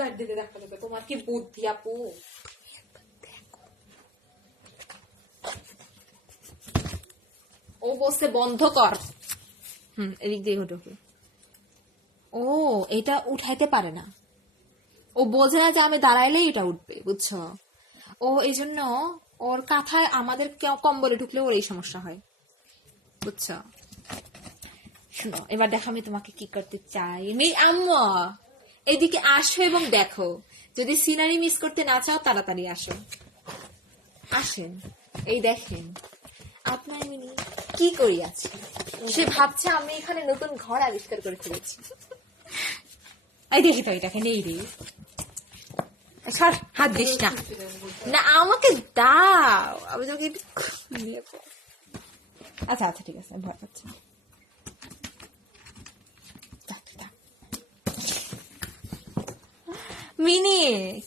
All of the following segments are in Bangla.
লাইট দিতে দেখা যাবে। তোমার কি বুদ্ধি আপু? ও বলছে বন্ধ কর। এদিক দিয়ে ঢোকে। ও এটা উঠাইতে পারে না, ও বোঝে না যে আমি দাঁড়াইলেই এটা উঠবে, বুঝছো? ও এই জন্য ওর কাঁথায় আমাদের কম্বলে ঢুকলে ওর এই সমস্যা হয়, বুঝছো? শুনো, এবার দেখো আমি তোমাকে কি করতে চাই। আম্মু এইদিকে আসো এবং দেখো, যদি সিনারি মিস করতে না চাও তাড়াতাড়ি আসো। আসেন, এই দেখেন আপনার মিনি কি করি আছে। সে ভাবছে আমি এখানে নতুন ঘর আবিষ্কার করে ফেলেছি। এই দেখি তো এটাকে নেই রে, সর, হাত দিস না। না আমাকে দাও, আমি তোকে আচ্ছা আচ্ছা ঠিক আছে, ভয় পাচ্ছি। মিনি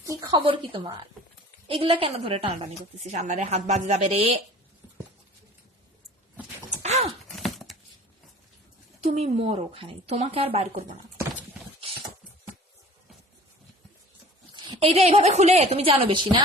কি খবর কি তোমার? এগুলা কেন ধরে টানাটানি করতেছিস? আল্লাহরে, হাত বাজে যাবে রে। তুমি মরো ওখানে, তোমাকে আর বাইর করবো না। এইটা এইভাবে খুলে তুমি জানো বেশি না।